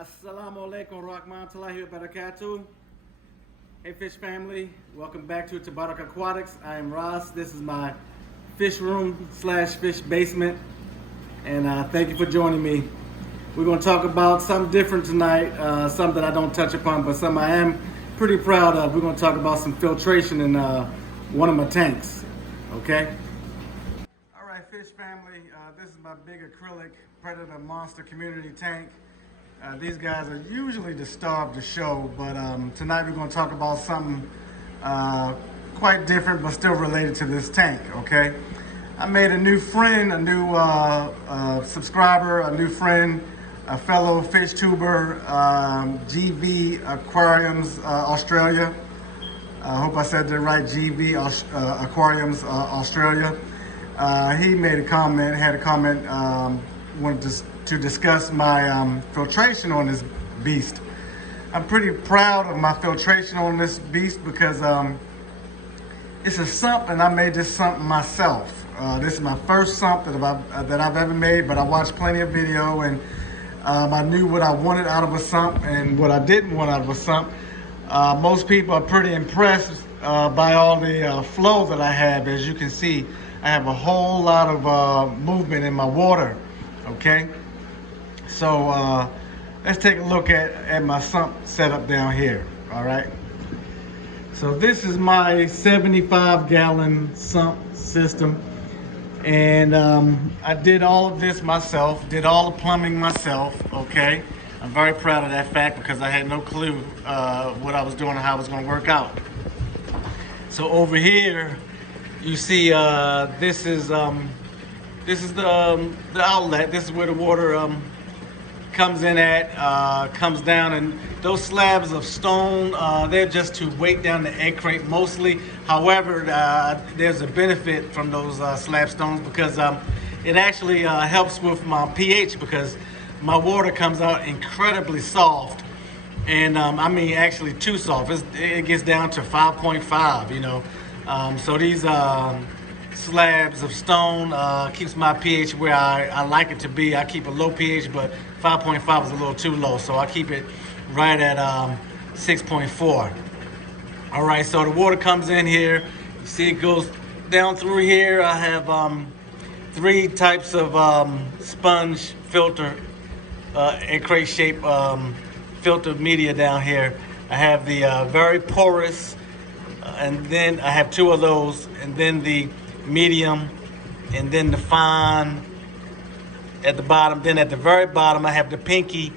Assalamu alaikum rahmatullahi wa barakatuh. Hey fish family, welcome back to Tabarak Aquatics. I am Ross. This is my fish room slash fish basement, and thank you for joining me. We're going to talk about something different tonight, something that I don't touch upon, but something I am pretty proud of. We're going to talk about some filtration in one of my tanks, okay? All right, fish family, this is my big acrylic Predator Monster community tank. These guys are usually the star of the show, but tonight we're going to talk about something quite different, but still related to this tank, okay? I made a new friend, a new subscriber, a new friend, a fellow fish tuber, GV Aquariums Australia. I hope I said that right, GV Aquariums Australia. He made a comment, had a comment, wanted to discuss my filtration on this beast. I'm pretty proud of my filtration on this beast because it's a sump, and I made this sump myself. This is my first sump that I've ever made, but I watched plenty of video, and I knew what I wanted out of a sump and what I didn't want out of a sump. Most people are pretty impressed by all the flow that I have. As you can see, I have a whole lot of movement in my water, okay? So let's take a look at my sump setup down here, all right? So this is my 75-gallon sump system, and I did all of this myself, did all the plumbing myself, okay? I'm very proud of that fact because I had no clue what I was doing and how it was gonna work out. So over here, you see this is the outlet. This is where the water comes in at, comes down, and those slabs of stone, they're just to weight down the egg crate mostly. However, there's a benefit from those slab stones because it actually helps with my pH, because my water comes out incredibly soft, and I mean actually too soft. It gets down to 5.5, you know. So these slabs of stone keeps my pH where I like it to be. I keep a low pH, but 5.5 is a little too low, so I keep it right at 6.4. All right, so the water comes in here. You see it goes down through here. I have 3 types of sponge filter, egg crate shape filter media down here. I have the very porous, and then I have 2 of those, and then the medium, and then the fine at the bottom. Then at the very bottom I have the pinky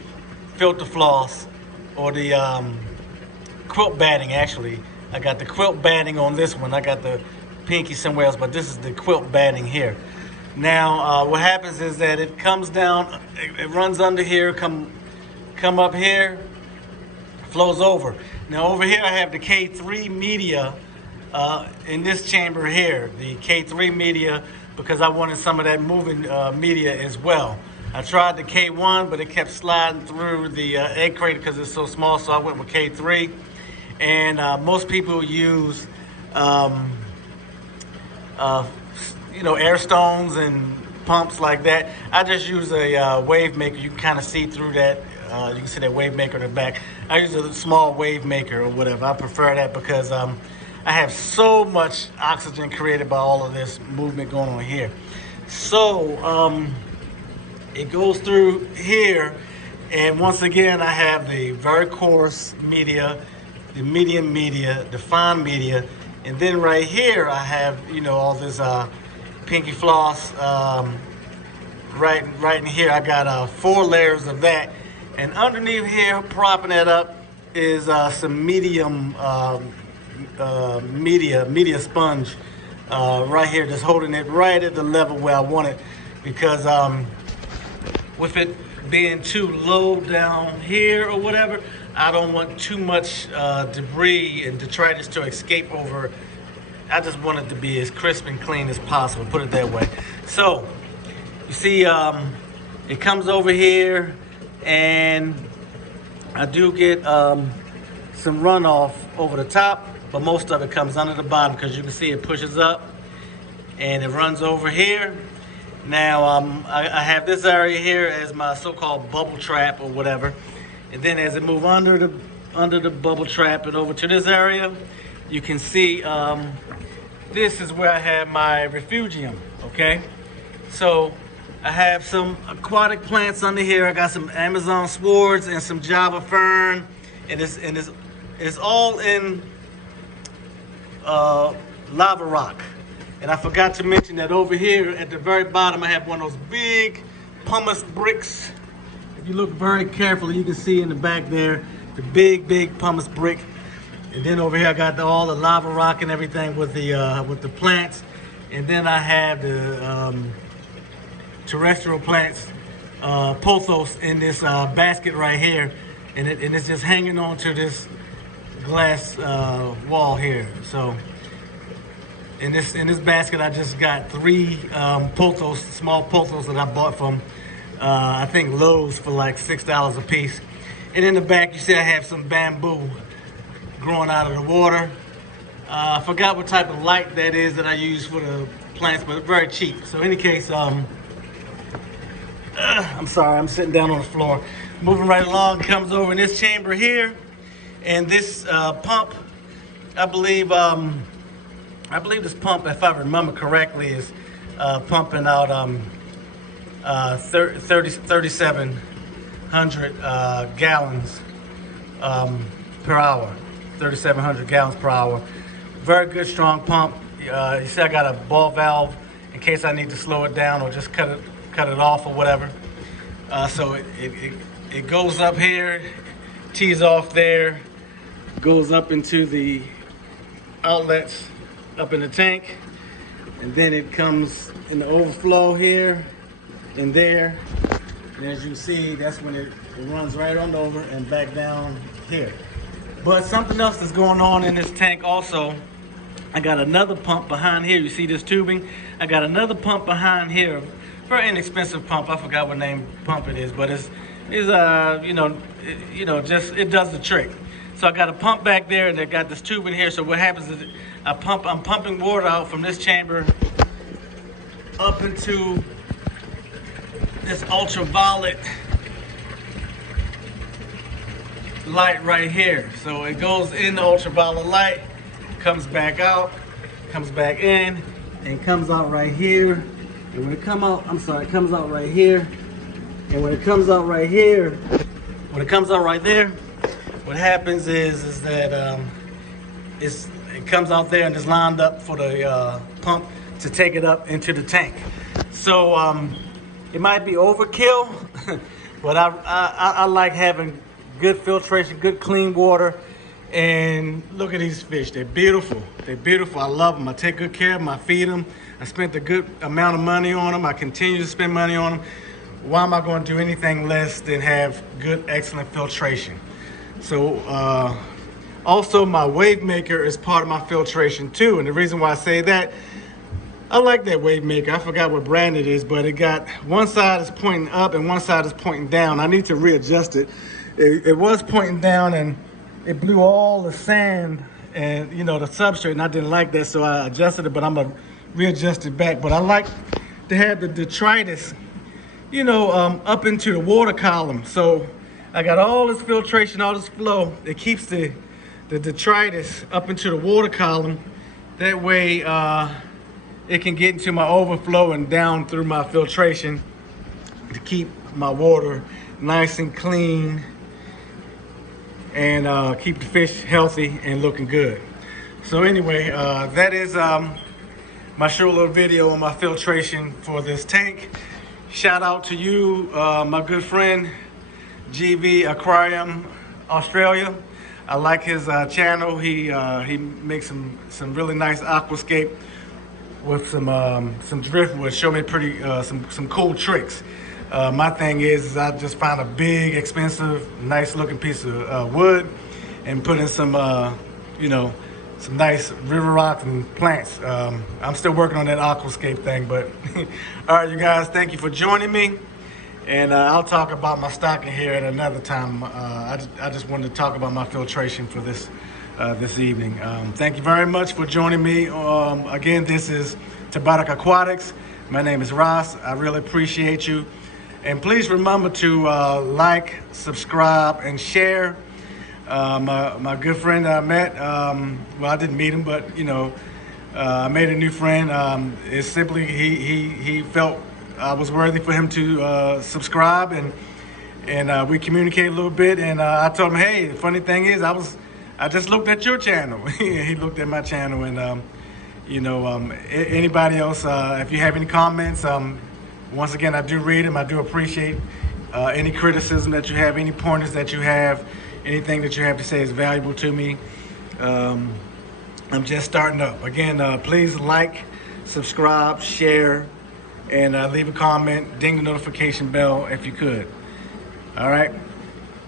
filter floss, or the quilt batting. Actually, I got the quilt batting on this one. I got the pinky somewhere else, but this is the quilt batting here. Now what happens is that it comes down, it runs under here, come up here, flows over. Now over here I have the K3 media in this chamber here, the K3 media, because I wanted some of that moving media as well. I tried the K1, but it kept sliding through the egg crate because it's so small, so I went with K3. And most people use you know, air stones and pumps like that. I just use a wave maker. You can kind of see through that. You can see that wave maker in the back. I use a small wave maker or whatever. I prefer that because I have so much oxygen created by all of this movement going on here. So it goes through here, and once again I have the very coarse media, the medium media, the fine media, and then right here I have, you know, all this pinky floss. Right in here I got 4 layers of that, and underneath here, propping that up, is some medium media sponge right here, just holding it right at the level where I want it, because with it being too low down here or whatever, I don't want too much debris and detritus to escape over. I just want it to be as crisp and clean as possible, put it that way. So you see it comes over here, and I do get some runoff over the top, but most of it comes under the bottom, because you can see it pushes up and it runs over here. Now I have this area here as my so-called bubble trap or whatever, And then as it move under the bubble trap and over to this area, you can see this is where I have my Refugium. Okay, so I have some aquatic plants under here. I got some Amazon swords and some Java fern, and it's all in lava rock. And I forgot to mention that over here at the very bottom, I have one of those big pumice bricks. If you look very carefully, you can see in the back there, the big pumice brick. And then over here, I got all the lava rock and everything with the plants. And then I have the terrestrial plants, pothos, in this basket right here. And it's just hanging on to this glass wall here. So in this basket, I just got 3 pothos, small pothos that I bought from I think Lowe's for like $6 a piece. And in the back, you see I have some bamboo growing out of the water. I forgot what type of light that is that I use for the plants, but it's very cheap. So in any case, I'm sorry, I'm sitting down on the floor. Moving right along, comes over in this chamber here, and this pump, I believe this pump, if I remember correctly, is pumping out 3,700 gallons per hour. 3,700 gallons per hour. Very good, strong pump. You see I got a ball valve in case I need to slow it down or just cut it off or whatever. So it goes up here, tees off there, goes up into the outlets up in the tank, and then it comes in the overflow here and there. And as you see, that's when it runs right on over and back down here. But something else that's going on in this tank also, I got another pump behind here. You see this tubing? I got another pump behind here. Very inexpensive pump. I forgot what name pump it is, but it does the trick. So I got a pump back there, and I got this tube in here. So what happens is I'm pumping water out from this chamber up into this ultraviolet light right here. So it goes in the ultraviolet light, comes back out, comes back in, and comes out right here. And when it comes out, it comes out right here. And when it comes out right here, when it comes out right there, what happens is that it comes out there and is lined up for the pump to take it up into the tank. So it might be overkill, but I like having good filtration, good clean water. And look at these fish. They're beautiful. They're beautiful. I love them. I take good care of them. I feed them. I spent a good amount of money on them. I continue to spend money on them. Why am I going to do anything less than have good, excellent filtration? So also my wave maker is part of my filtration too. And the reason why I say that, I like that wave maker. I forgot what brand it is, but it got one side is pointing up and one side is pointing down. I need to readjust it. It was pointing down and it blew all the sand and the substrate, and I didn't like that, so I adjusted it, but I'm gonna readjust it back. But I like to have the detritus up into the water column. So I got all this filtration, all this flow. It keeps the detritus up into the water column. That way it can get into my overflow and down through my filtration to keep my water nice and clean and keep the fish healthy and looking good. So anyway, that is my short little video on my filtration for this tank. Shout out to you, my good friend, GV Aquarium Australia. I like his channel. He makes some really nice aquascape with some driftwood. Show me pretty some cool tricks. My thing is I just find a big, expensive, nice looking piece of wood and put in some some nice river rocks and plants. I'm still working on that aquascape thing, but all right, you guys, thank you for joining me. And I'll talk about my stocking here at another time. I just wanted to talk about my filtration for this evening. Thank you very much for joining me. Again, this is Untitled Aquatics. My name is Ross. I really appreciate you. And please remember to like, subscribe, and share. My good friend I met, well, I didn't meet him, but you know, I made a new friend. It's simply he felt I was worthy for him to subscribe, and we communicated a little bit. And I told him, hey, the funny thing is, I just looked at your channel. He looked at my channel, and you know, anybody else, if you have any comments, once again, I do read them. I do appreciate any criticism that you have, any pointers that you have, anything that you have to say is valuable to me. I'm just starting up. Again, please like, subscribe, share, and leave a comment. Ding the notification bell if you could. All right.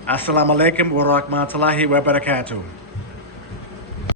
Assalamu alaikum wa rahmatullahi wa barakatuh.